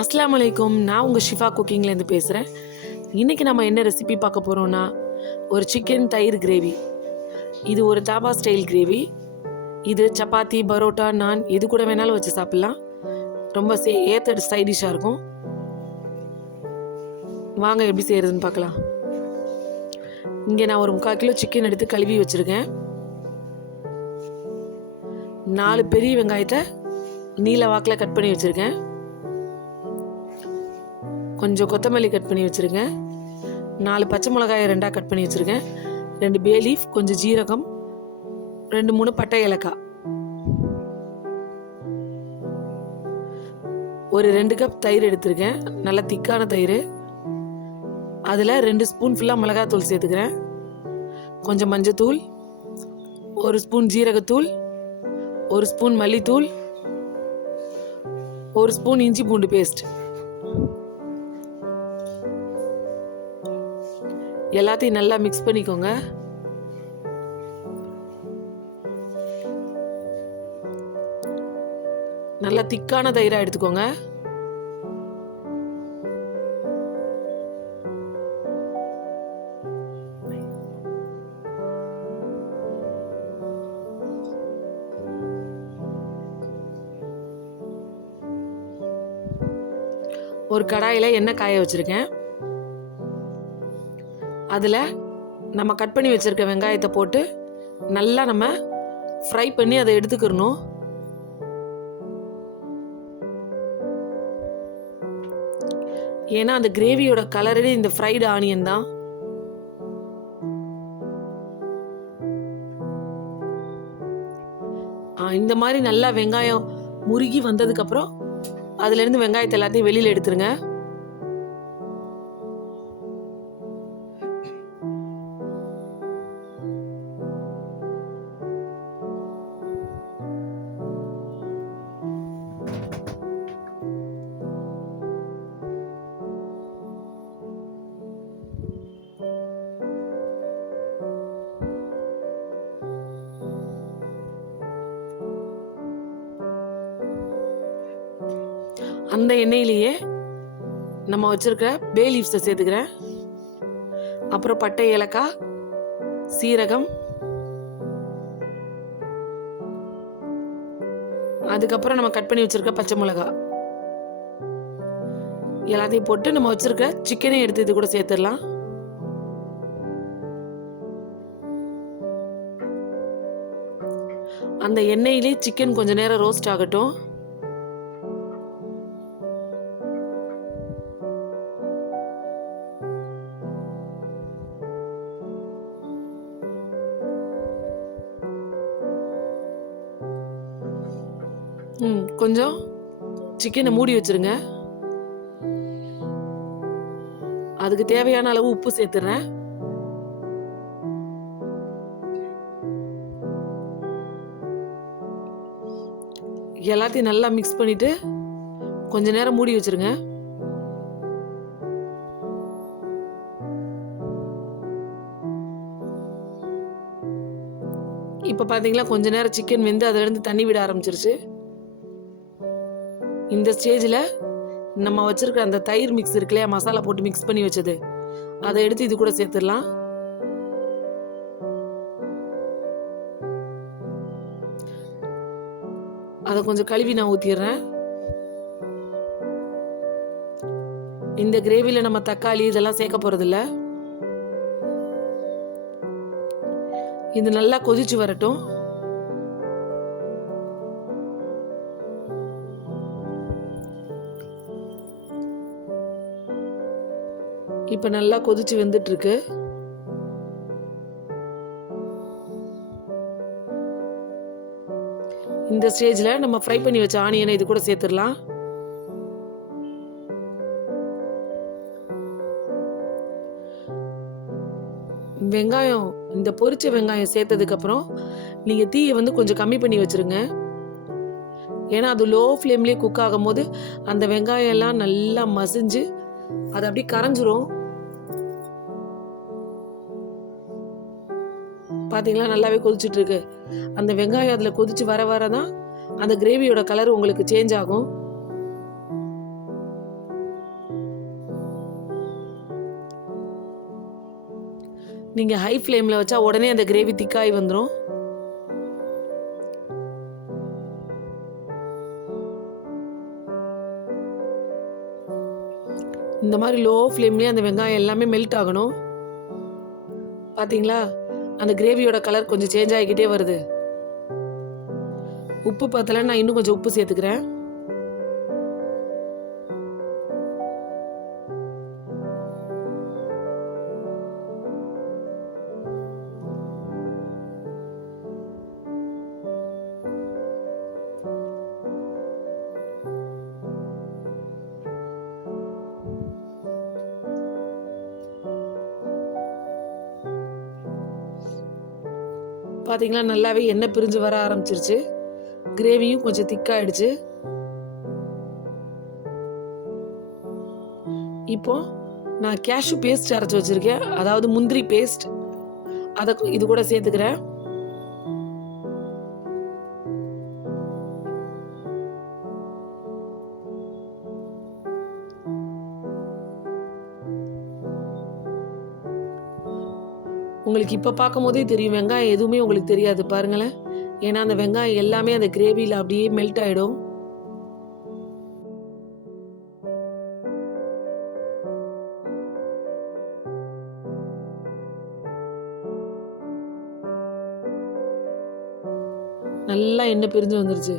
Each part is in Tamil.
அஸ்ஸலாமு அலைக்கும். நான் உங்கள் ஷிஃபா குக்கிங்லேருந்து பேசுகிறேன். இன்றைக்கி நம்ம என்ன ரெசிபி பார்க்க போகிறோன்னா, ஒரு சிக்கன் தயிர் கிரேவி. இது ஒரு தாபா ஸ்டைல் கிரேவி. இது சப்பாத்தி, பரோட்டா, நான் எது கூட வேணாலும் வச்சு சாப்பிட்லாம். ரொம்ப ஏற்ற சைடிஷாக இருக்கும். வாங்க எப்படி செய்கிறதுன்னு பார்க்கலாம். இங்கே நான் ஒரு 3/4 கிலோ சிக்கன் எடுத்து கழுவி வச்சுருக்கேன். 4 பெரிய வெங்காயத்தை நீல வாக்கில் கட் பண்ணி வச்சுருக்கேன். கொஞ்சம் கொத்தமல்லி கட் பண்ணி வச்சுருக்கேன். 4 பச்சை மிளகாயை 2ஆக கட் பண்ணி வச்சுருக்கேன். 2 பே லீஃப், கொஞ்சம் ஜீரகம், 2-3 பட்டை ஏலக்காய், ஒரு 2 கப் தயிர் எடுத்திருக்கேன். நல்ல திக்கான தயிர். அதில் 2 ஸ்பூன் ஃபுல்லாக மிளகாத்தூள் சேர்த்துக்கிறேன். கொஞ்சம் மஞ்சத்தூள், 1 ஸ்பூன் ஜீரகத்தூள், 1 ஸ்பூன் மல்லித்தூள், 1 ஸ்பூன் இஞ்சி பூண்டு பேஸ்ட். எல்லாத்தையும் நல்லா மிக்ஸ் பண்ணிக்கோங்க. நல்லா திக்கான தயிராக எடுத்துக்கோங்க. ஒரு கடாயில் எண்ணெய் காய வச்சுருக்கேன். அதில் நம்ம கட் பண்ணி வச்சுருக்க வெங்காயத்தை போட்டு நல்லா நம்ம ஃப்ரை பண்ணி அதை எடுத்துக்கிறணும். ஏன்னா அந்த கிரேவியோட கலரே இந்த ஃப்ரைடு ஆனியன் தான். இந்த மாதிரி நல்லா வெங்காயம் முருகி வந்ததுக்கப்புறம் அதுலேருந்து வெங்காயத்தை எல்லாத்தையும் வெளியில் எடுத்துருங்க. அந்த எண்ணெயிலேயே நம்ம வச்சிருக்கிற பே லீவ்ஸை சேர்த்துக்கிறேன். அப்புறம் பட்டை ஏலக்காய், சீரகம், அதுக்கப்புறம் நம்ம கட் பண்ணி வச்சிருக்க பச்சை மிளகாய் எல்லாத்தையும் போட்டு நம்ம வச்சிருக்க சிக்கனையும் எடுத்து இது கூட சேர்த்துடலாம். அந்த எண்ணெயிலே சிக்கன் கொஞ்ச நேரம் ரோஸ்ட் ஆகட்டும். கொஞ்சம் சிக்கனை மூடி வச்சிருங்க. அதுக்கு தேவையான அளவு உப்பு சேர்த்துறேன். எல்லாத்தையும் நல்லா மிக்ஸ் பண்ணிட்டு கொஞ்ச நேரம் மூடி வச்சிருங்க. இப்ப பாத்தீங்களா, கொஞ்ச நேரம் சிக்கன் வெந்து அதுல இருந்து தண்ணி விட ஆரம்பிச்சிருச்சு. இந்த ஸ்டேஜில் நம்ம வச்சிருக்கிற அந்த தயிர் மிக்ஸ் இருக்கு இல்லையா, மசாலா போட்டு மிக்ஸ் பண்ணி வச்சது, அதை எடுத்து இது கூட சேர்த்துடலாம். அதை கொஞ்சம் கழுவி நான் ஊற்றிடுறேன். இந்த கிரேவியில் நம்ம தக்காளி இதெல்லாம் சேர்க்க போகிறதில்ல. இது நல்லா கொதிச்சு வரட்டும். இப்போ நல்லா கொதிச்சு வெந்துட்டு இருக்கு. இந்த ஸ்டேஜில் நம்ம ஃப்ரை பண்ணி வச்ச ஆனியனை இது கூட சேர்த்துடலாம். வெங்காயம், இந்த பொரிச்ச வெங்காயம் சேர்த்ததுக்கப்புறம் நீங்கள் தீயை கொஞ்சம் கம்மி பண்ணி வச்சுருங்க. ஏன்னா அது லோ ஃப்ளேம்லேயே குக் ஆகும் போது அந்த வெங்காயம் எல்லாம் நல்லா மசிஞ்சு அது அப்படியே கரைஞ்சிரும். பார்த்தீங்களா, நல்லாவே கொதிச்சுட்டு இருக்கு. அந்த வெங்காயம் அதில் கொதிச்சு வர வர தான் அந்த கிரேவியோட கலர் உங்களுக்கு சேஞ்ச் ஆகும். நீங்கள் ஹை ஃப்ளேமில் வச்சா உடனே அந்த கிரேவி திக்காகி வந்துடும். இந்த மாதிரி லோ ஃப்ளேம்லேயே அந்த வெங்காயம் எல்லாமே மெல்ட் ஆகணும். பார்த்தீங்களா, அந்த கிரேவியோட கலர் கொஞ்சம் சேஞ்ச் ஆகிக்கிட்டே வருது. உப்பு பத்தலை, நான் இன்னும் கொஞ்சம் உப்பு சேர்த்துக்கிறேன். பார்த்தீங்களா, நல்லாவே எண்ணெய் பிரிஞ்சு வர ஆரம்பிச்சிருச்சு. கிரேவியும் கொஞ்சம் திக்காயிடுச்சு. இப்போ நான் கேஷ்யூ பேஸ்ட் அரைச்சி வச்சிருக்கேன், அதாவது முந்திரி பேஸ்ட், அதை இது கூட சேர்த்துக்கிறேன். உங்களுக்கு இப்போ பார்க்கும் போதே தெரியும், வெங்காயம் எதுவுமே உங்களுக்கு தெரியாது பாருங்களேன். ஏன்னா அந்த வெங்காயம் எல்லாமே அந்த கிரேவியில் அப்படியே மெல்ட் ஆகிடும். நல்லா எண்ணெய் பிரிஞ்சு வந்துருச்சு.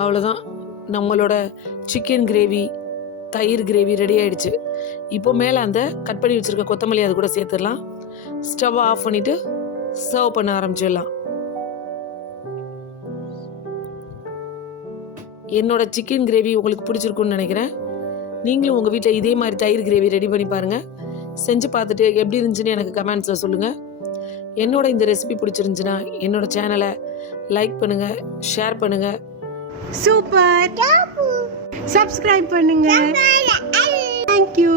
அவ்வளோதான், நம்மளோட சிக்கன் கிரேவி, தயிர் கிரேவி ரெடி ஆயிடுச்சு. இப்போ மேலே அந்த கட் பண்ணி வச்சுருக்க கொத்தமல்லி அது கூட சேர்த்துடலாம். ஸ்டவ் ஆஃப் பண்ணிவிட்டு சர்வ் பண்ண ஆரம்பிச்சிடலாம். என்னோட சிக்கன் கிரேவி உங்களுக்கு பிடிச்சிருக்குன்னு நினைக்கிறேன். நீங்களும் உங்கள் வீட்டில் இதே மாதிரி தயிர் கிரேவி ரெடி பண்ணி பாருங்கள். செஞ்சு பார்த்துட்டு எப்படி இருந்துச்சுன்னு எனக்கு கமெண்ட்ஸில் சொல்லுங்கள். என்னோட இந்த ரெசிபி பிடிச்சிருந்துச்சுன்னா என்னோட சேனலை லைக் பண்ணுங்கள், ஷேர் பண்ணுங்கள். சூப்பர். சப்ஸ்கிரைப் பண்ணுங்க. தேங்க்யூ.